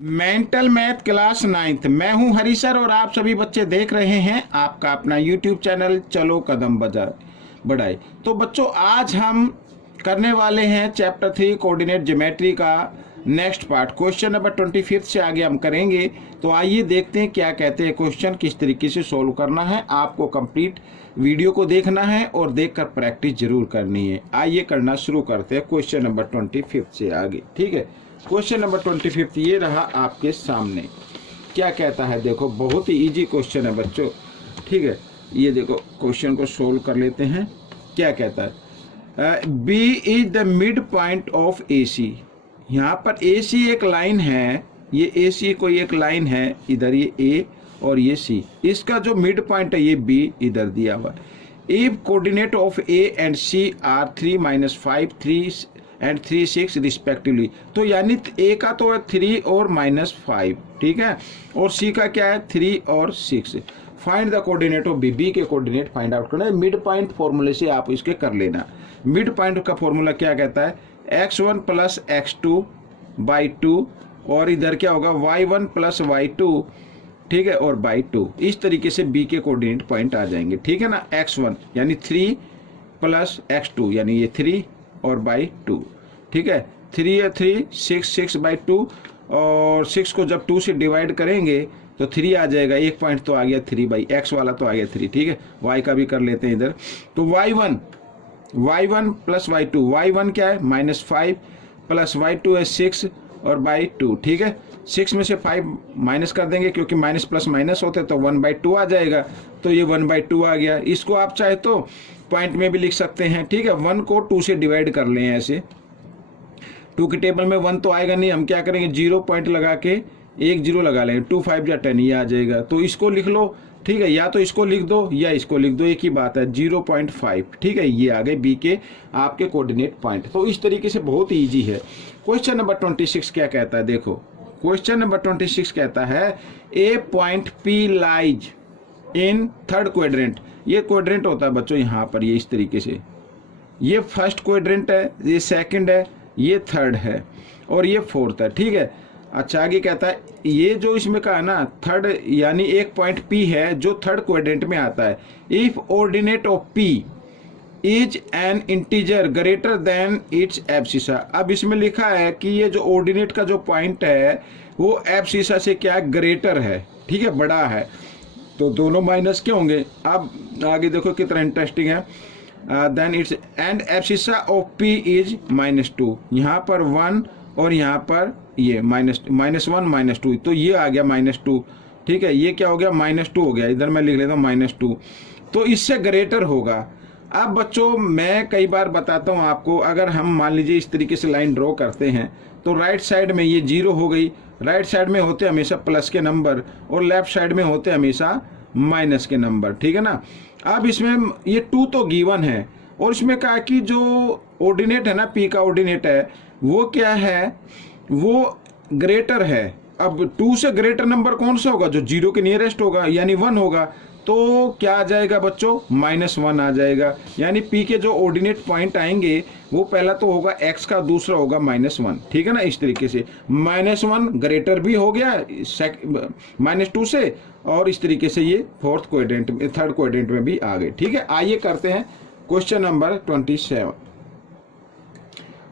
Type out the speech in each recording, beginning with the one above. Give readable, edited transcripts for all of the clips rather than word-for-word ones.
Mental math class ninth. मैं हूं हरी sir और आप सभी बच्चे देख रहे हैं आपका अपना यूट्यूब चैनल चलो कदम बढ़ाए। तो बच्चों आज हम करने वाले हैं चैप्टर 3 कोऑर्डिनेट ज्योमेट्री का नेक्स्ट पार्ट। क्वेश्चन नंबर 25 से आगे हम करेंगे। तो आइए देखते हैं क्या कहते हैं क्वेश्चन, किस तरीके से सोल्व करना है। आपको कंप्लीट वीडियो को देखना है और देखकर प्रैक्टिस जरूर करनी है। आइए करना शुरू करते हैं क्वेश्चन नंबर 25 से आगे। ठीक है, क्वेश्चन नंबर 25 ये रहा आपके सामने। क्या कहता है देखो, बहुत ही इजी क्वेश्चन है बच्चों। ठीक है, ये देखो क्वेश्चन को सोल्व कर लेते हैं। क्या कहता है, B is the midpoint of A C. यहाँ पर ए सी एक लाइन है, ये ए सी कोई एक लाइन है, इधर ये ए और ये सी, इसका जो मिड पॉइंट है ये बी इधर दिया हुआ है। If coordinate of A and C are 3, -5, 3 and 3, 6 respectively. तो यानी ए का तो है 3 और -5, ठीक है, और सी का क्या है 3 और 6। Find the coordinate of B, B के कोऑर्डिनेट फाइंड आउट करना है। मिड पॉइंट फॉर्मूले से आप इसके कर लेना। मिड पॉइंट का फॉर्मूला क्या कहता है, x1 + x2/2 और इधर क्या होगा y1 + y2, ठीक है, और /2। इस तरीके से बी के कोऑर्डिनेट पॉइंट आ जाएंगे। ठीक है ना, x1 यानी 3 + x2 यानी ये 3 और /2, ठीक है, 3 या 3 6/2 और 6 को जब 2 से डिवाइड करेंगे तो 3 आ जाएगा। एक पॉइंट तो आ गया 3/x वाला तो आ गया 3, ठीक है। y का भी कर लेते हैं इधर। तो y1 + y2, y1 क्या है -5 + y2 है 6 और /2, ठीक है। 6 में से 5 माइनस कर देंगे क्योंकि माइनस प्लस माइनस होते तो 1/2 आ जाएगा। तो ये 1/2 आ गया। इसको आप चाहे तो पॉइंट में भी लिख सकते हैं, ठीक है। 1 को 2 से डिवाइड कर लें ऐसे। 2 की टेबल में 1 तो आएगा नहीं, हम क्या करेंगे 0 पॉइंट लगा के 1 0 लगा लेंगे। 2 5 या 10 ये आ जाएगा। तो इसको लिख लो, ठीक है, या तो इसको लिख दो या इसको लिख दो, एक ही बात है, 0.5, ठीक है। ये आ गए बी के आपके कोऑर्डिनेट पॉइंट। तो इस तरीके से बहुत ही ईजी है। क्वेश्चन नंबर 26 क्या कहता है देखो, क्वेश्चन नंबर 26 कहता है A point P lies in third quadrant. ये क्वाड्रेंट होता है बच्चों यहाँ पर, ये इस तरीके से, ये फर्स्ट क्वाड्रेंट है, ये सेकंड है, ये थर्ड है और ये फोर्थ है, ठीक है। अच्छा आगे कहता है ये जो इसमें का है ना थर्ड, यानी एक पॉइंट पी है जो थर्ड क्वाड्रेंट में आता है। If ordinate of P is an integer greater than it's abscissa. अब इसमें लिखा है कि ये जो ऑर्डिनेट का जो पॉइंट है वो एब्सिसा से क्या है, ग्रेटर है, ठीक है, बड़ा है। तो दोनों माइनस के होंगे। अब आगे देखो कितना इंटरेस्टिंग है। Then its and abscissa of P is -2। यहाँ पर 1 और यहाँ पर ये -1 -2, तो ये आ गया -2, ठीक है। ये क्या हो गया -2 हो गया, इधर मैं लिख लेता हूँ -2। तो इससे ग्रेटर होगा। अब बच्चों मैं कई बार बताता हूँ आपको, अगर हम मान लीजिए इस तरीके से लाइन ड्रॉ करते हैं तो राइट साइड में ये 0 हो गई, राइट साइड में होते हमेशा प्लस के नंबर और लेफ्ट साइड में होते हमेशा माइनस के नंबर, ठीक है ना। अब इसमें ये 2 तो गिवन है और इसमें कहा कि जो ऑर्डिनेट है ना, पी का ऑर्डिनेट है वो क्या है, वो ग्रेटर है। अब 2 से ग्रेटर नंबर कौन सा होगा, जो 0 के नियरेस्ट होगा यानी 1 होगा। तो क्या आ जाएगा बच्चों, -1 आ जाएगा। यानी पी के जो ऑर्डिनेट पॉइंट आएंगे वो पहला तो होगा x का, दूसरा होगा -1, ठीक है ना। इस तरीके से -1 ग्रेटर भी हो गया -2 से, और इस तरीके से ये फोर्थ क्वाड्रेंट में, थर्ड क्वाड्रेंट में भी आ गए, ठीक है। आइए करते हैं क्वेश्चन नंबर 27।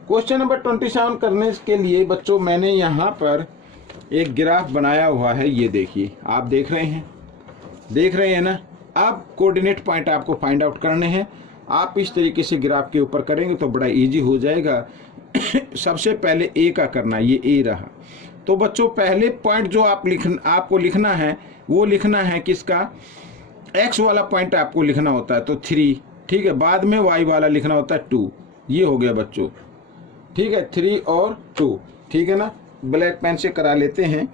क्वेश्चन नंबर 27 करने के लिए बच्चों मैंने यहाँ पर एक ग्राफ बनाया हुआ है, ये देखिए, आप देख रहे हैं ना। अब कोऑर्डिनेट पॉइंट आपको फाइंड आउट करने हैं। आप इस तरीके से ग्राफ के ऊपर करेंगे तो बड़ा इजी हो जाएगा। सबसे पहले ए का करना, ये ए रहा। तो बच्चों पहले पॉइंट जो आपको लिखना है वो लिखना है किसका, एक्स वाला पॉइंट आपको लिखना होता है तो 3, ठीक है। बाद में वाई वाला लिखना होता है 2। ये हो गया बच्चों, ठीक है, 3 और 2, ठीक है ना। ब्लैक पेन से करा लेते हैं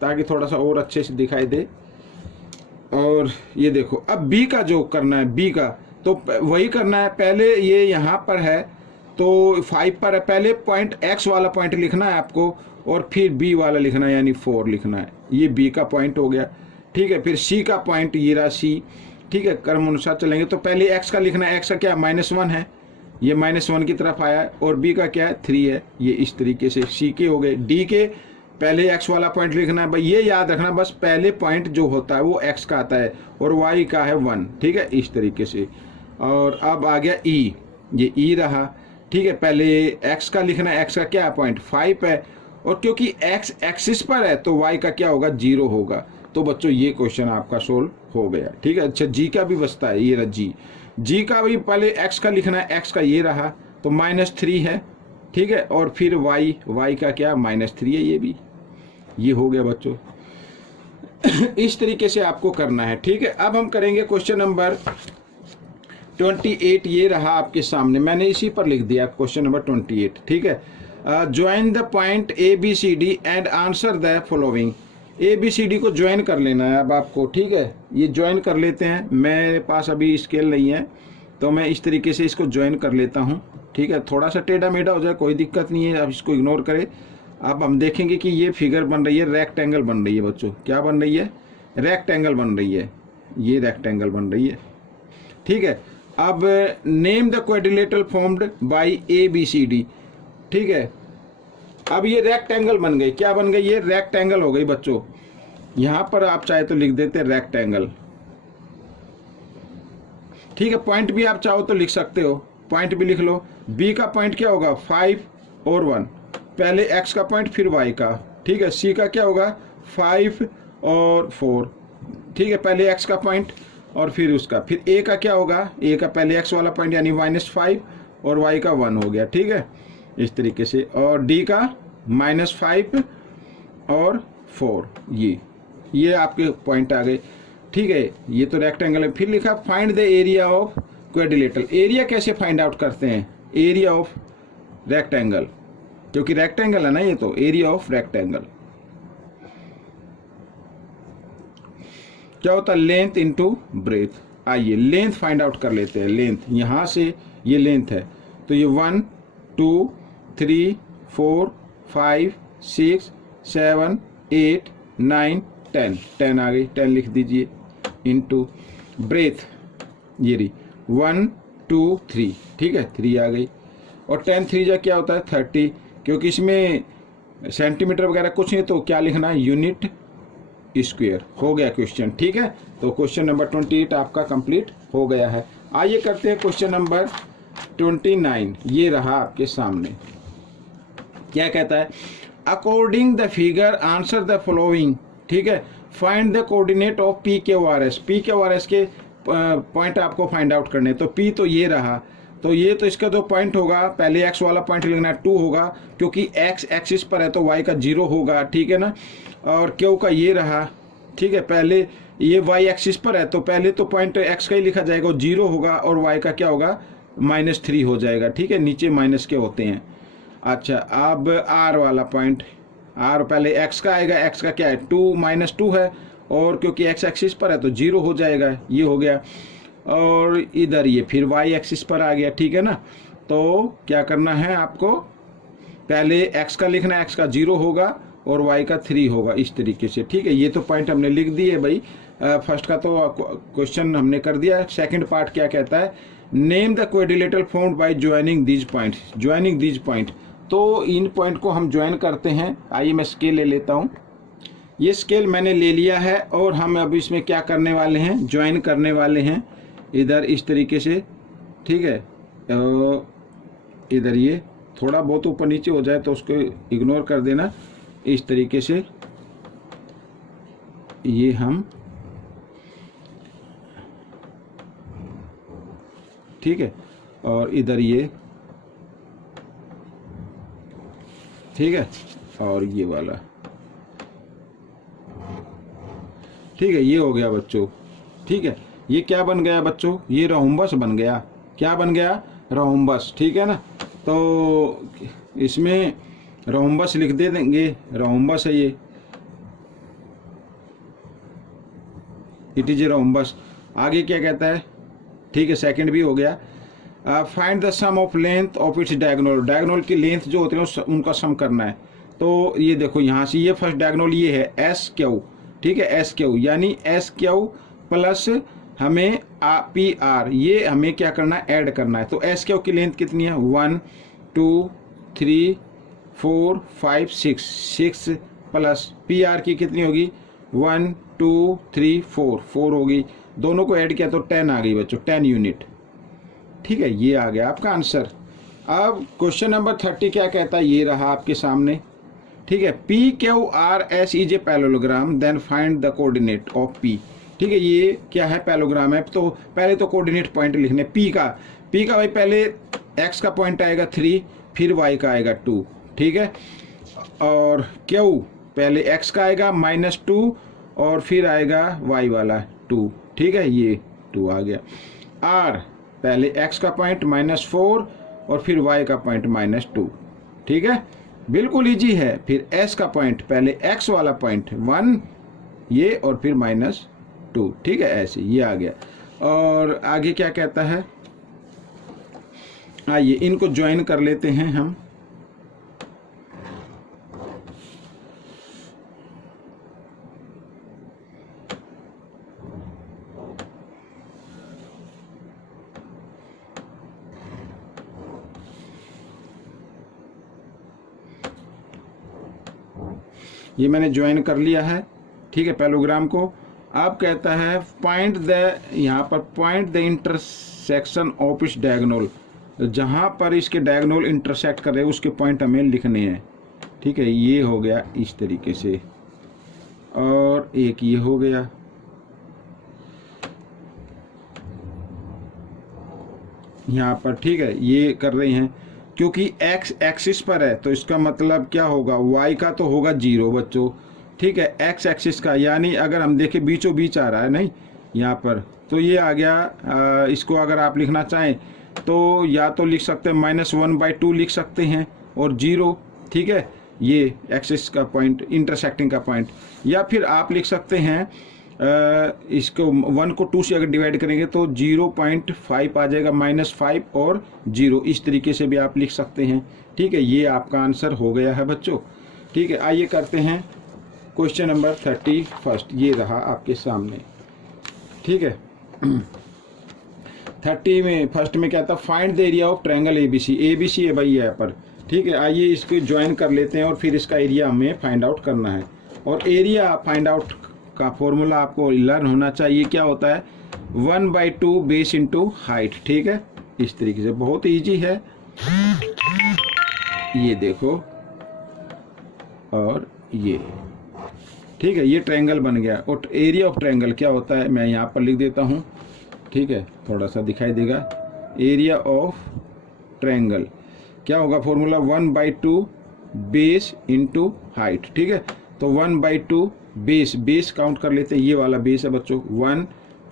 ताकि थोड़ा सा और अच्छे से दिखाई दे। और ये देखो अब बी का जो करना है, बी का तो वही करना है। पहले ये यहाँ पर है तो 5 पर है, पहले पॉइंट एक्स वाला पॉइंट लिखना है आपको और फिर बी वाला लिखना है यानी 4 लिखना है। ये बी का पॉइंट हो गया, ठीक है। फिर सी का पॉइंट ये रहा सी, ठीक है, क्रम अनुसार चलेंगे। तो पहले एक्स का लिखना है, एक्स का क्या -1 है, ये -1 की तरफ आया है, और बी का क्या है 3 है। ये इस तरीके से सी के हो गए। डी के पहले x वाला पॉइंट लिखना है भाई, ये याद रखना बस, पहले पॉइंट जो होता है वो x का आता है और y का है 1, ठीक है, इस तरीके से। और अब आ गया e, ये e रहा, ठीक है। पहले x का लिखना है, x का क्या पॉइंट 5 है, और क्योंकि x एक्सिस पर है तो y का क्या होगा 0 होगा। तो बच्चों ये क्वेश्चन आपका सोल्व हो गया, ठीक है। अच्छा g का भी बचता है, ये रहा g का भी पहले x का लिखना है, x का ये रहा तो -3 है, ठीक है। और फिर y का क्या -3 है, ये भी, ये हो गया बच्चों। इस तरीके से आपको करना है, ठीक है। अब हम करेंगे क्वेश्चन नंबर 28, ये रहा आपके सामने, मैंने इसी पर लिख दिया क्वेश्चन नंबर 28, ठीक है। Join the point ABCD and answer the following. ABCD को ज्वाइन कर लेना है अब आपको, ठीक है। ये ज्वाइन कर लेते हैं, मेरे पास अभी स्केल नहीं है तो मैं इस तरीके से इसको ज्वाइन कर लेता हूँ, ठीक है। थोड़ा सा टेढ़ा मेढ़ा हो जाए कोई दिक्कत नहीं है, आप इसको इग्नोर करें। अब हम देखेंगे कि ये फिगर बन रही है, रेक्टेंगल बन रही है बच्चों। क्या बन रही है? रेक्टेंगल बन रही है, ये रेक्टेंगल बन रही है, ठीक है। अब name the quadrilateral formed by ABCD, ठीक है। अब ये रेक्टेंगल बन गई, क्या बन गई? ये रेक्टेंगल हो गई बच्चों। यहां पर आप चाहे तो लिख देते रेक्टेंगल, ठीक है। पॉइंट भी आप चाहो तो लिख सकते हो, पॉइंट भी लिख लो। B का पॉइंट क्या होगा? 5 और 1, पहले x का पॉइंट फिर y का, ठीक है। C का क्या होगा? 5 और 4, ठीक है, पहले x का पॉइंट और फिर उसका, फिर A का क्या होगा? A का पहले x वाला पॉइंट यानी -5 और y का 1 हो गया, ठीक है, इस तरीके से। और D का -5 और 4, ये आपके पॉइंट आ गए, ठीक है। ये तो रेक्टेंगल है। फिर लिखा find the area of quadrilateral. Area कैसे फाइंड आउट करते हैं? एरिया ऑफ रेक्टेंगल, क्योंकि रेक्टेंगल है ना ये, तो एरिया ऑफ रेक्टेंगल क्या होता है? Length into breadth. आइए लेंथ फाइंड आउट कर लेते हैं। लेंथ यहां से, ये लेंथ है तो ये 1 2 3 4 5 6 7 8 9 10 आ गई, 10 लिख दीजिए, इनटू ब्रेथ, ये रही 1 2 3, ठीक है, 3 आ गई। और 10 3 जा क्या होता है? 30, क्योंकि इसमें सेंटीमीटर वगैरह कुछ नहीं तो क्या लिखना है? Unit square. हो गया क्वेश्चन, ठीक है। तो क्वेश्चन नंबर 28 आपका कंप्लीट हो गया है। आइए करते हैं क्वेश्चन नंबर 29, ये रहा आपके सामने। क्या कहता है? According the figure answer the following, ठीक है। Find the coordinate of PQRS। PQRS के पॉइंट आपको फाइंड आउट करने। तो P तो ये रहा, तो ये तो इसका जो पॉइंट होगा, पहले x वाला पॉइंट लिखना है 2 होगा, क्योंकि x एक्सिस पर है तो y का 0 होगा, ठीक है ना। और Q का ये रहा, ठीक है, पहले ये y एक्सिस पर है तो पहले तो पॉइंट x का ही लिखा जाएगा, 0 होगा, और y का क्या होगा? -3 हो जाएगा, ठीक है, नीचे माइनस के होते हैं। अच्छा, अब R वाला पॉइंट, R पहले x का आएगा, x का क्या है? 2 -2 है, और क्योंकि x एक्सिस पर है तो 0 हो जाएगा, ये हो गया। और इधर ये फिर y एक्सिस पर आ गया, ठीक है ना। तो क्या करना है आपको? पहले x का लिखना है, x का 0 होगा और y का 3 होगा, इस तरीके से, ठीक है। ये तो पॉइंट हमने लिख दिए भाई। फर्स्ट का तो क्वेश्चन हमने कर दिया। सेकंड पार्ट क्या कहता है? Name the quadrilateral formed by joining these points. Joining these point, तो इन पॉइंट को हम ज्वाइन करते हैं। आइए मैं स्केल ले लेता हूँ। ये स्केल मैंने ले लिया है और हम अब इसमें क्या करने वाले हैं? ज्वाइन करने वाले हैं इधर इस तरीके से, ठीक है। इधर ये थोड़ा बहुत ऊपर नीचे हो जाए तो उसको इग्नोर कर देना, इस तरीके से ये हम, ठीक है। और इधर ये, ठीक है, और ये वाला, ठीक है, ये हो गया बच्चों, ठीक है। ये क्या बन गया बच्चों? ये रोम्बस बन गया। क्या बन गया? रोम्बस, ठीक है ना। तो इसमें रोम्बस लिख दे देंगे, रोम्बस है ये, इट इज ए रोम्बस। आगे क्या कहता है? ठीक है, सेकंड भी हो गया। Find the sum of length of its diagonal. Diagonal की लेंथ जो होती है उनका सम करना है। तो ये देखो यहाँ से ये फर्स्ट डायगोनल ये है SQ, ठीक है, SQ यानी SQ प्लस हमें PR, ये हमें क्या करना है? ऐड करना है। तो SQ की लेंथ कितनी है? 1 2 3 4 5 6 प्लस पी आर की कितनी होगी 1 2 3 4 होगी, दोनों को ऐड किया तो 10 आ गई बच्चों, 10 यूनिट। ठीक है, ये आ गया आपका आंसर। अब क्वेश्चन नंबर 30 क्या कहता है, ये रहा आपके सामने। ठीक है, P Q R S is a parallelogram then find the coordinate of P. ठीक है, ये क्या है, पैरेललोग्राम है, तो पहले तो कोऑर्डिनेट पॉइंट लिखने। पी का भाई पहले एक्स का पॉइंट आएगा 3, फिर वाई का आएगा 2। ठीक है, और क्यू पहले एक्स का आएगा -2 और फिर आएगा वाई वाला 2। ठीक है, ये 2 आ गया। आर पहले एक्स का पॉइंट -4 और फिर वाई का पॉइंट -2। ठीक है, बिल्कुल इजी है। फिर एस का पॉइंट पहले एक्स वाला पॉइंट 1 ये और फिर -2। ठीक है, ऐसे ये आ गया। और आगे क्या कहता है, आइए इनको ज्वाइन कर लेते हैं हम। ये मैंने ज्वाइन कर लिया है। ठीक है, पैरेललोग्राम को। अब कहता है पॉइंट द, यहाँ पर पॉइंट द इंटरसेक्शन ऑफ इस डायगोनल, जहाँ पर इसके डायगोनल इंटरसेक्ट कर रहे हैं उसके पॉइंट हमें लिखने हैं। ठीक है, ये हो गया इस तरीके से, और एक ये हो गया। यहाँ पर ठीक है, ये कर रहे हैं क्योंकि एक्स एक्सिस पर है तो इसका मतलब क्या होगा, वाई का तो होगा 0 बच्चों। ठीक है, एक्स एक्सिस का, यानी अगर हम देखें बीचों बीच आ रहा है नहीं यहाँ पर, तो ये आ गया। इसको अगर आप लिखना चाहें तो या तो लिख सकते हैं -1/2 लिख सकते हैं और 0। ठीक है, ये एक्सिस का पॉइंट, इंटरसेक्टिंग का पॉइंट। या फिर आप लिख सकते हैं इसको 1 को 2 से अगर डिवाइड करेंगे तो 0.5 आ जाएगा, -5 और 0, इस तरीके से भी आप लिख सकते हैं। ठीक है, ये आपका आंसर हो गया है बच्चों। ठीक है, आइए करते हैं क्वेश्चन नंबर 31। ये रहा आपके सामने। ठीक है, 30 में फर्स्ट में क्या था, find the area of triangle ABC। ABC है भाई यहाँ पर। ठीक है, आइए इसको ज्वाइन कर लेते हैं और फिर इसका एरिया हमें फाइंड आउट करना है। और एरिया फाइंड आउट का फॉर्मूला आपको लर्न होना चाहिए। क्या होता है, 1/2 बेस इंटू हाइट। ठीक है, इस तरीके से बहुत इजी है। ये देखो, और ये ठीक है, ये ट्रायंगल बन गया। और एरिया ऑफ ट्रायंगल क्या होता है, मैं यहाँ पर लिख देता हूँ। ठीक है, थोड़ा सा दिखाई देगा। एरिया ऑफ ट्रायंगल क्या होगा, फॉर्मूला 1/2 बेस इंटू हाइट। ठीक है, तो 1/2 बेस काउंट कर लेते हैं, ये वाला बेस है बच्चों। 1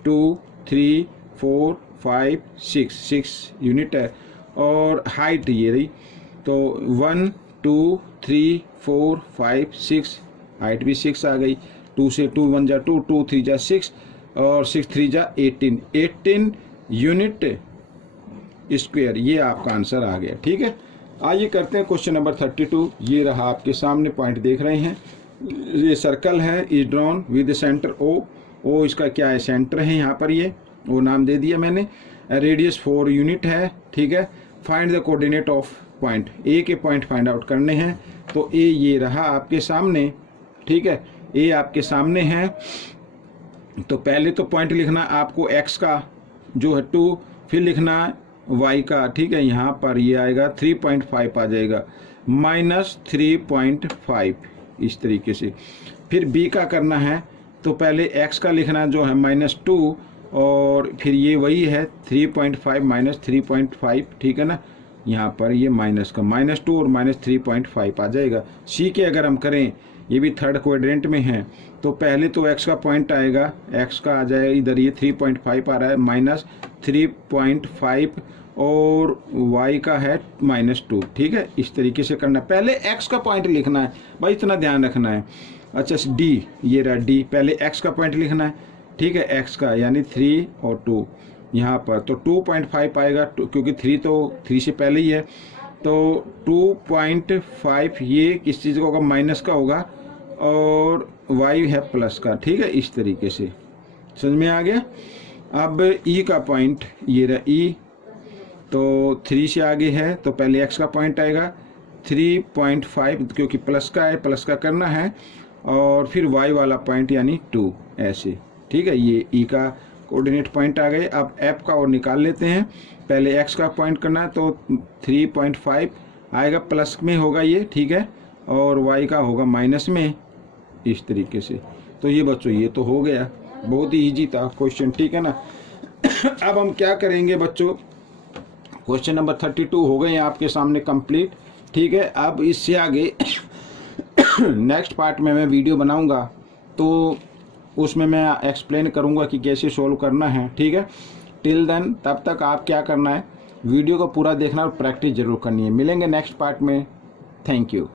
2 3 4 5 6 यूनिट है। और हाइट ये रही, तो 1 2 3 4 5 6, हाइट भी 6 आ गई। 2 से 2 1 जा 2, 2 3 जा 6 और 6 3 जा 18 यूनिट स्क्वायर। ये आपका आंसर आ गया। ठीक है, आइए करते हैं क्वेश्चन नंबर 32। ये रहा आपके सामने, पॉइंट देख रहे हैं। ये सर्कल है, is drawn with centre O इसका क्या है, सेंटर है यहाँ पर, ये वो नाम दे दिया मैंने। रेडियस 4 यूनिट है। ठीक है, find the coordinate of point. A के पॉइंट फाइंड आउट करने हैं, तो ए ये रहा आपके सामने। ठीक है, ए आपके सामने है। तो पहले तो पॉइंट लिखना आपको एक्स का जो है 2, फिर लिखना वाई का। ठीक है, यहाँ पर ये आएगा 3.5 आ जाएगा, -3.5 इस तरीके से। फिर बी का करना है, तो पहले एक्स का लिखना जो है -2 और फिर ये वही है 3.5 -3.5। ठीक है ना, यहाँ पर ये माइनस का -2 और -3.5 आ जाएगा। सी के अगर हम करें, ये भी थर्ड क्वाड्रेंट में है, तो पहले तो एक्स का पॉइंट आएगा, एक्स का आ जाएगा इधर, ये 3.5 आ रहा है, -3.5 और y का है -2। ठीक है, इस तरीके से करना है। पहले x का पॉइंट लिखना है भाई, इतना ध्यान रखना है। अच्छा, d ये रहा d, पहले x का पॉइंट लिखना है। ठीक है, x का यानी 3 और 2 यहाँ पर, तो 2.5 आएगा क्योंकि 3 तो 3 से पहले ही है, तो 2.5 ये किस चीज़ का होगा, माइनस का होगा, और y है प्लस का। ठीक है, इस तरीके से समझ में आ गया। अब e का पॉइंट ये रहा e, तो 3 से आगे है, तो पहले x का पॉइंट आएगा 3.5 क्योंकि प्लस का है, प्लस का करना है, और फिर y वाला पॉइंट यानी 2 ऐसे। ठीक है, ये e का कोऑर्डिनेट पॉइंट आ गए। अब f का और निकाल लेते हैं। पहले x का पॉइंट करना है तो 3.5 आएगा, प्लस में होगा ये, ठीक है, और y का होगा माइनस में, इस तरीके से। तो ये बच्चों ये तो हो गया, बहुत ही इजी था क्वेश्चन, ठीक है ना। अब हम क्या करेंगे बच्चों, क्वेश्चन नंबर 32 हो गए हैं आपके सामने कंप्लीट, ठीक है। अब इससे आगे नेक्स्ट पार्ट में मैं वीडियो बनाऊंगा तो उसमें मैं एक्सप्लेन करूंगा कि कैसे सोल्व करना है, ठीक है। टिल देन, तब तक आप क्या करना है, वीडियो को पूरा देखना और प्रैक्टिस जरूर करनी है। मिलेंगे नेक्स्ट पार्ट में। Thank you.